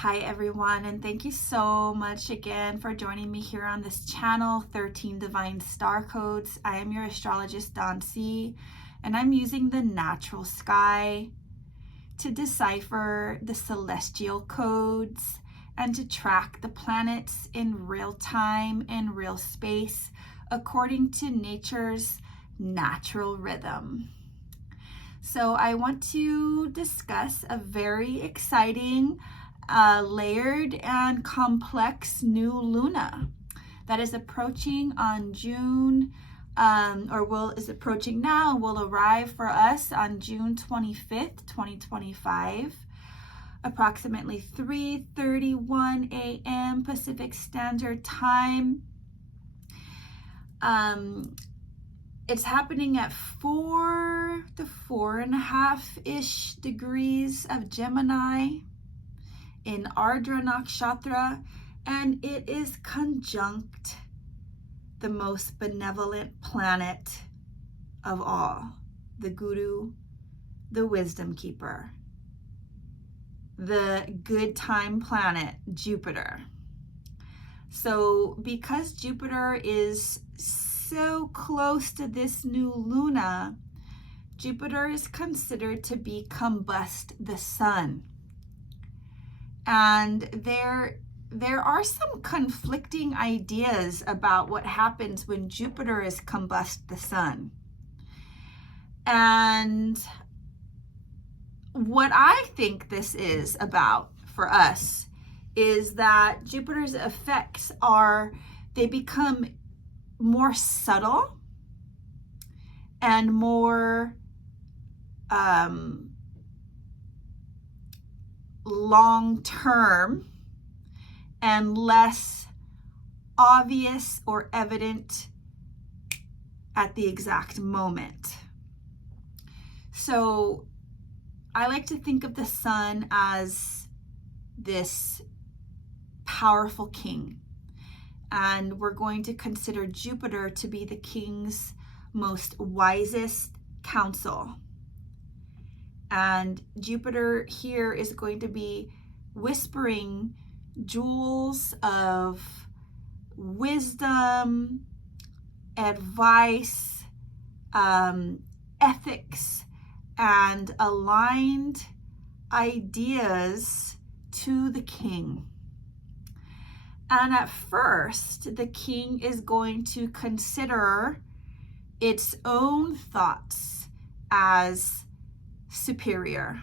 Hi everyone, and thank you so much again for joining me here on this channel, 13 Divine Star Codes. I am your astrologist, Dawn C, and I'm using the natural sky to decipher the celestial codes and to track the planets in real time and real space according to nature's natural rhythm. So I want to discuss a very exciting layered and complex new luna that is approaching on June, is approaching now, will arrive for us on June 25th, 2025, approximately 3:31 a.m. Pacific Standard Time. It's happening at 4 to 4.5-ish degrees of Gemini in Ardra Nakshatra, and it is conjunct the most benevolent planet of all, the Guru, the wisdom keeper, the good time planet, Jupiter. So because Jupiter is so close to this new luna, Jupiter is considered to be combust the sun. And there are some conflicting ideas about what happens when Jupiter is combust the sun. And what I think this is about for us is that Jupiter's effects they become more subtle and more long-term and less obvious or evident at the exact moment. So I like to think of the sun as this powerful king, and we're going to consider Jupiter to be the king's most wisest counsel. And Jupiter here is going to be whispering jewels of wisdom, advice, ethics, and aligned ideas to the king. And at first, the king is going to consider its own thoughts as superior.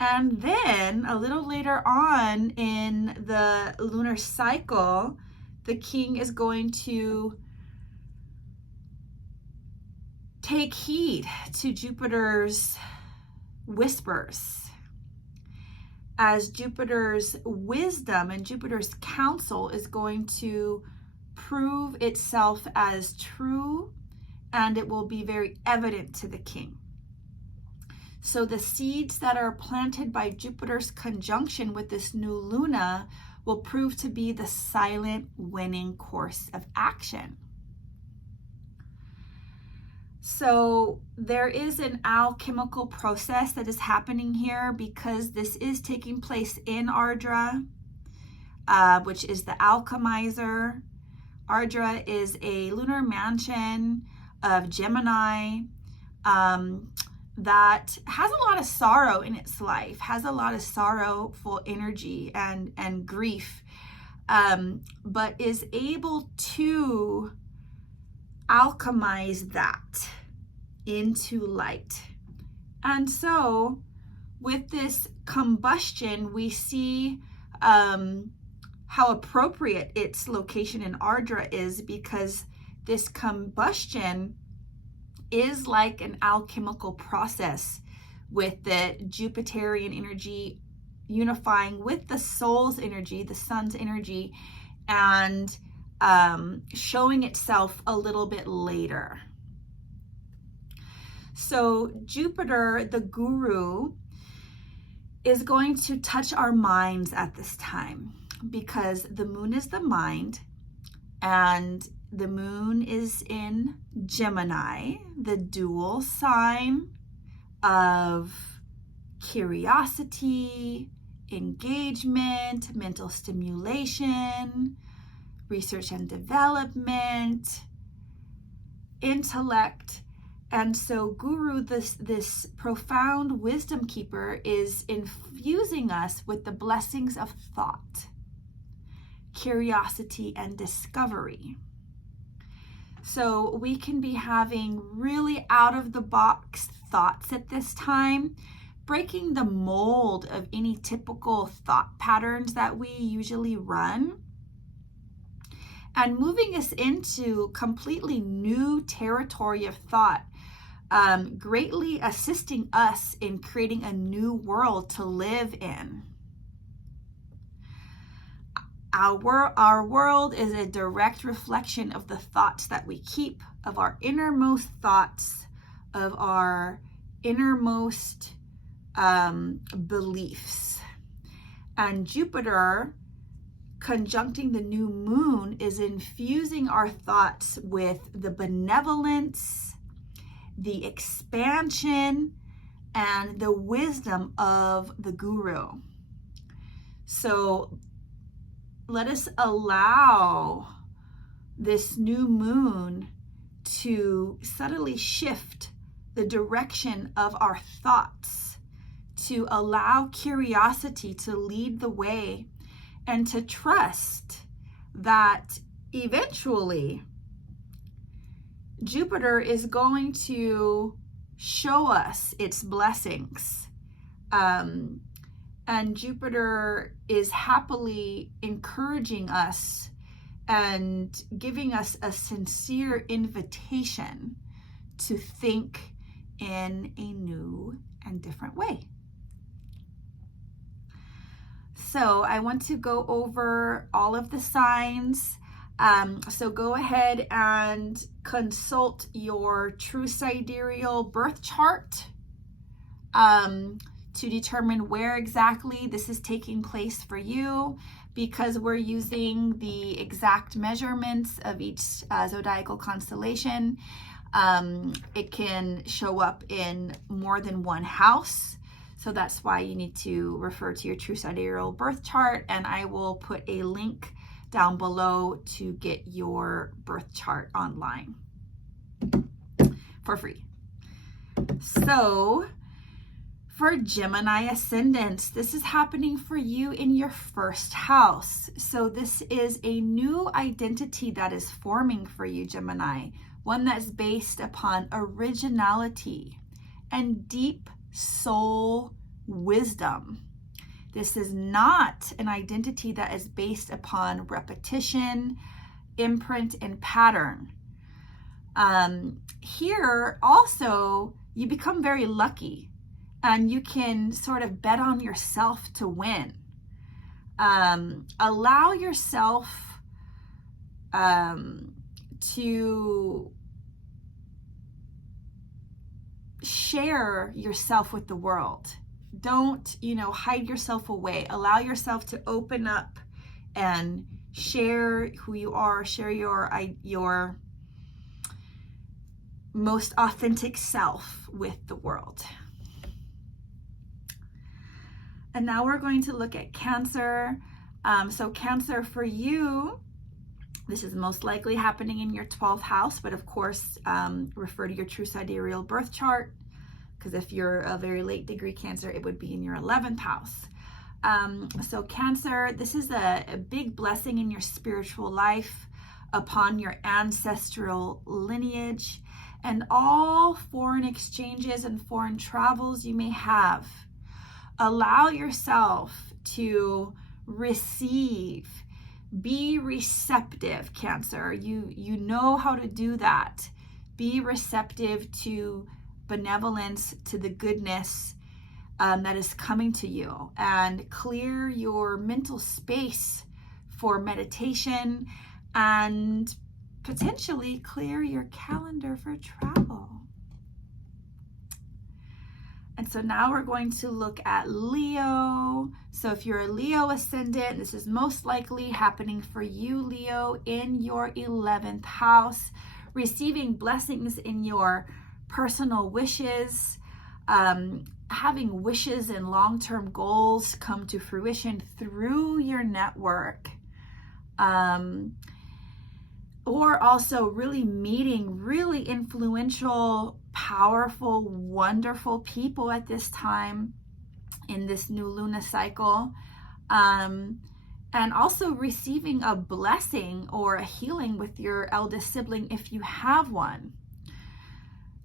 And then a little later on in the lunar cycle, the king is going to take heed to Jupiter's whispers, as Jupiter's wisdom and Jupiter's counsel is going to prove itself as true, and it will be very evident to the king. So the seeds that are planted by Jupiter's conjunction with this new luna will prove to be the silent winning course of action. So there is an alchemical process that is happening here because this is taking place in Ardra, which is the alchemizer. Ardra is a lunar mansion of Gemini that has a lot of sorrow in its life, has a lot of sorrowful energy and grief, but is able to alchemize that into light. And so with this combustion, we see how appropriate its location in Ardra is, because this combustion is like an alchemical process with the Jupiterian energy unifying with the soul's energy, the sun's energy, and showing itself a little bit later. So Jupiter, the guru, is going to touch our minds at this time, because the moon is the mind, and the moon is in Gemini, the dual sign of curiosity, engagement, mental stimulation, research and development, intellect. And so Guru, this profound wisdom keeper, is infusing us with the blessings of thought, curiosity, and discovery. So we can be having really out of the box thoughts at this time, breaking the mold of any typical thought patterns that we usually run, and moving us into completely new territory of thought, greatly assisting us in creating a new world to live in. Our world is a direct reflection of the thoughts that we keep, of our innermost thoughts, of our innermost beliefs. And Jupiter, conjuncting the new moon, is infusing our thoughts with the benevolence, the expansion, and the wisdom of the Guru. So let us allow this new moon to subtly shift the direction of our thoughts, to allow curiosity to lead the way, and to trust that eventually Jupiter is going to show us its blessings. And Jupiter is happily encouraging us and giving us a sincere invitation to think in a new and different way. So I want to go over all of the signs. So go ahead and consult your true sidereal birth chart to determine where exactly this is taking place for you, because we're using the exact measurements of each zodiacal constellation. It can show up in more than one house. So that's why you need to refer to your true sidereal birth chart, and I will put a link down below to get your birth chart online for free. So for Gemini ascendants, this is happening for you in your first house. So this is a new identity that is forming for you, Gemini, one that's based upon originality and deep soul wisdom. This is not an identity that is based upon repetition, imprint, and pattern. Here also, you become very lucky and you can sort of bet on yourself to win. Allow yourself to share yourself with the world. Don't, hide yourself away. Allow yourself to open up and share who you are, share your most authentic self with the world. And now we're going to look at Cancer. So Cancer, for you, this is most likely happening in your 12th house, but of course, refer to your true sidereal birth chart, because if you're a very late degree Cancer, it would be in your 11th house. So Cancer, this is a big blessing in your spiritual life upon your ancestral lineage and all foreign exchanges and foreign travels you may have. Allow yourself to receive. Be receptive, Cancer. You know how to do that. Be receptive to benevolence, to the goodness that is coming to you, and clear your mental space for meditation and potentially clear your calendar for travel. And so now we're going to look at Leo. So if you're a Leo ascendant, this is most likely happening for you, Leo, in your 11th house, receiving blessings in your personal wishes, having wishes and long-term goals come to fruition through your network. Or also really meeting really influential, powerful, wonderful people at this time in this new Luna cycle. And also receiving a blessing or a healing with your eldest sibling if you have one.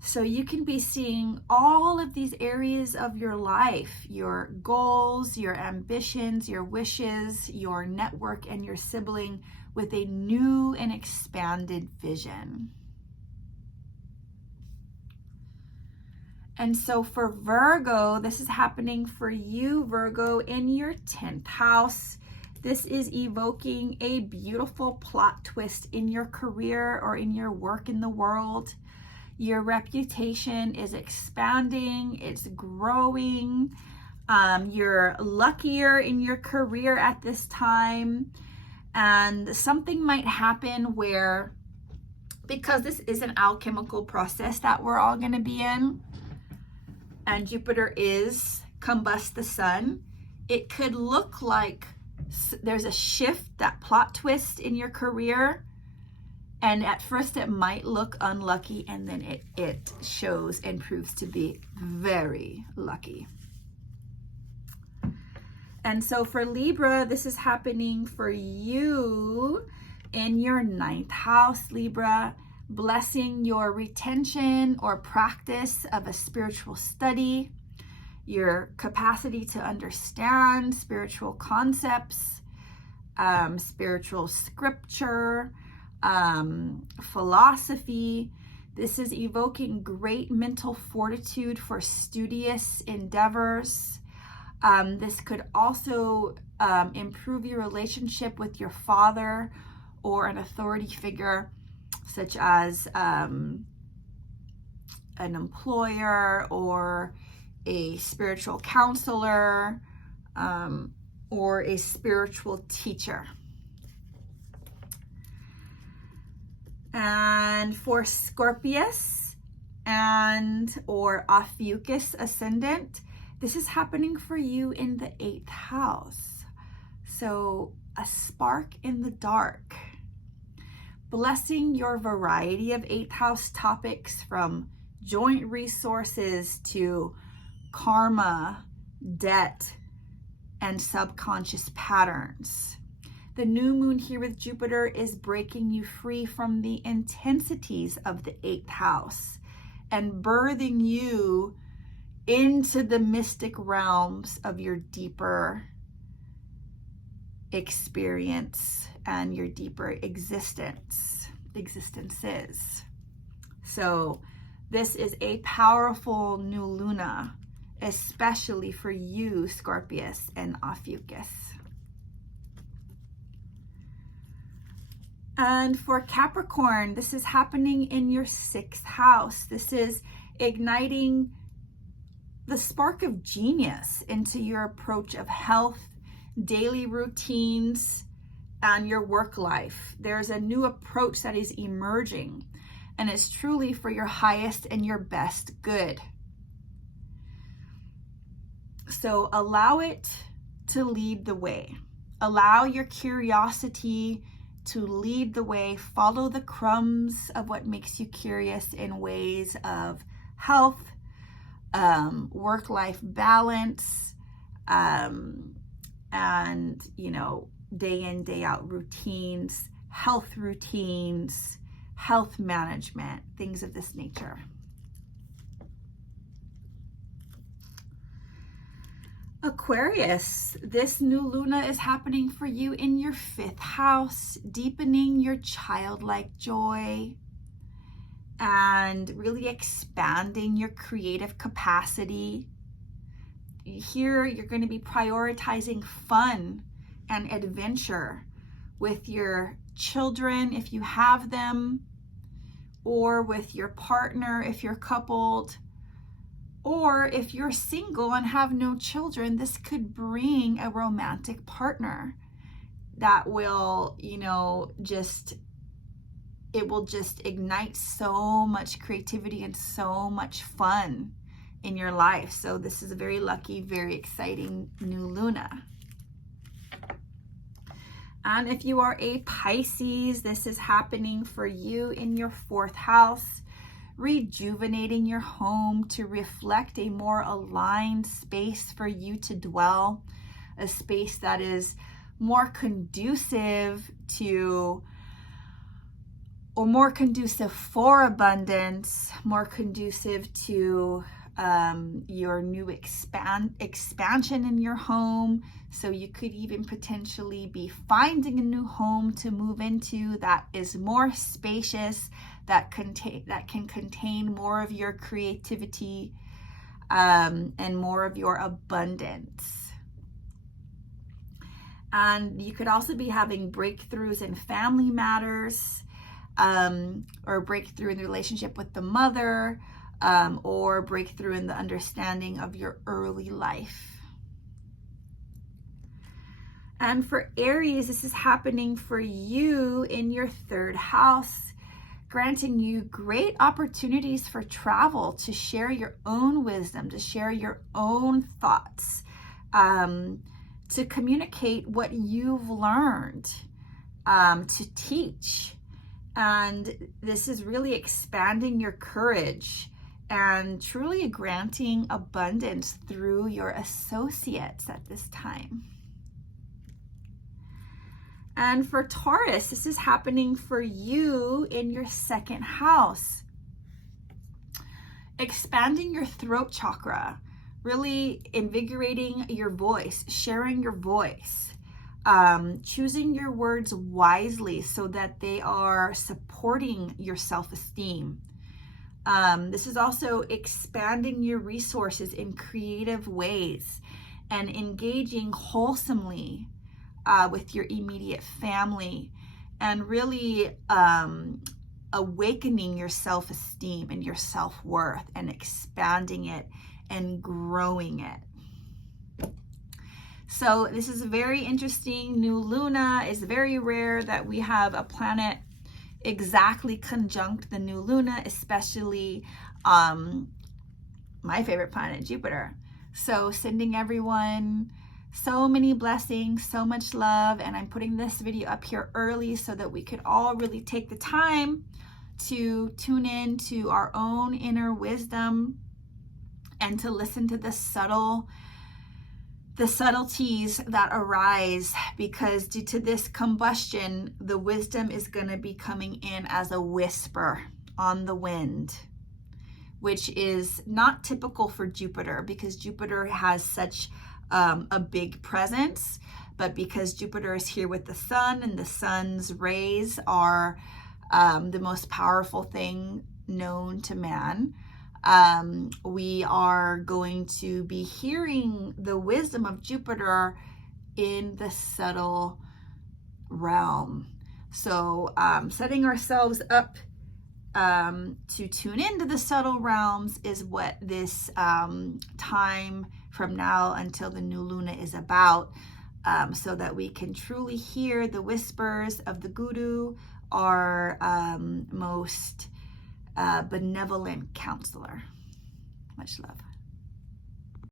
So you can be seeing all of these areas of your life, your goals, your ambitions, your wishes, your network, and your sibling with a new and expanded vision. And so for Virgo, this is happening for you, Virgo, in your 10th house. This is evoking a beautiful plot twist in your career or in your work in the world. Your reputation is expanding, it's growing. You're luckier in your career at this time. And something might happen where, because this is an alchemical process that we're all going to be in, and Jupiter is combust the sun, it could look like there's a shift, that plot twist in your career. And at first it might look unlucky, and then it shows and proves to be very lucky. And so for Libra, this is happening for you in your 9th house, Libra, blessing your retention or practice of a spiritual study, your capacity to understand spiritual concepts, spiritual scripture, philosophy. This is evoking great mental fortitude for studious endeavors. This could also improve your relationship with your father or an authority figure, such as an employer or a spiritual counselor or a spiritual teacher. And for Scorpius and or Ophiuchus ascendant, this is happening for you in the 8th house. So a spark in the dark. Blessing your variety of 8th house topics, from joint resources to karma, debt, and subconscious patterns. The new moon here with Jupiter is breaking you free from the intensities of the 8th house and birthing you into the mystic realms of your deeper experience and your deeper existences. So this is a powerful new Luna, especially for you, Scorpius and Ophiuchus. And for Capricorn, this is happening in your 6th house. This is igniting the spark of genius into your approach of health, daily routines, and your work life. There's a new approach that is emerging, and it's truly for your highest and your best good. So allow it to lead the way. Allow your curiosity to lead the way. Follow the crumbs of what makes you curious in ways of health, work-life balance, and, day in, day out routines, health management, things of this nature. Aquarius, this new Luna is happening for you in your 5th house, deepening your childlike joy and really expanding your creative capacity. Here, you're going to be prioritizing fun and adventure with your children, if you have them, or with your partner, if you're coupled. Or if you're single and have no children, this could bring a romantic partner that will, it will just ignite so much creativity and so much fun in your life. So this is a very lucky, very exciting new luna. And if you are a Pisces, this is happening for you in your 4th house, rejuvenating your home to reflect a more aligned space for you to dwell, a space that is more conducive to, or more conducive for abundance, more conducive to your new expansion in your home. So you could even potentially be finding a new home to move into that is more spacious, that can contain more of your creativity and more of your abundance. And you could also be having breakthroughs in family matters, or breakthrough in the relationship with the mother, or breakthrough in the understanding of your early life. And for Aries, this is happening for you in your 3rd house, granting you great opportunities for travel, to share your own wisdom, to share your own thoughts, to communicate what you've learned, to teach. And this is really expanding your courage and truly granting abundance through your associates at this time. And for Taurus, this is happening for you in your 2nd house, expanding your throat chakra, really invigorating your voice, sharing your voice, choosing your words wisely so that they are supporting your self-esteem. This is also expanding your resources in creative ways and engaging wholesomely with your immediate family, and really awakening your self-esteem and your self-worth and expanding it and growing it. So this is a very interesting new luna. It's very rare that we have a planet exactly conjunct the new luna, especially my favorite planet, Jupiter. So sending everyone so many blessings, so much love. And I'm putting this video up here early so that we could all really take the time to tune in to our own inner wisdom and to listen to the subtleties that arise, because due to this combustion, the wisdom is going to be coming in as a whisper on the wind, which is not typical for Jupiter, because Jupiter has such a big presence. But because Jupiter is here with the sun, and the sun's rays are the most powerful thing known to man, we are going to be hearing the wisdom of Jupiter in the subtle realm. So setting ourselves up to tune into the subtle realms is what this time from now until the new luna is about, so that we can truly hear the whispers of the guru, our most benevolent counselor. Much love.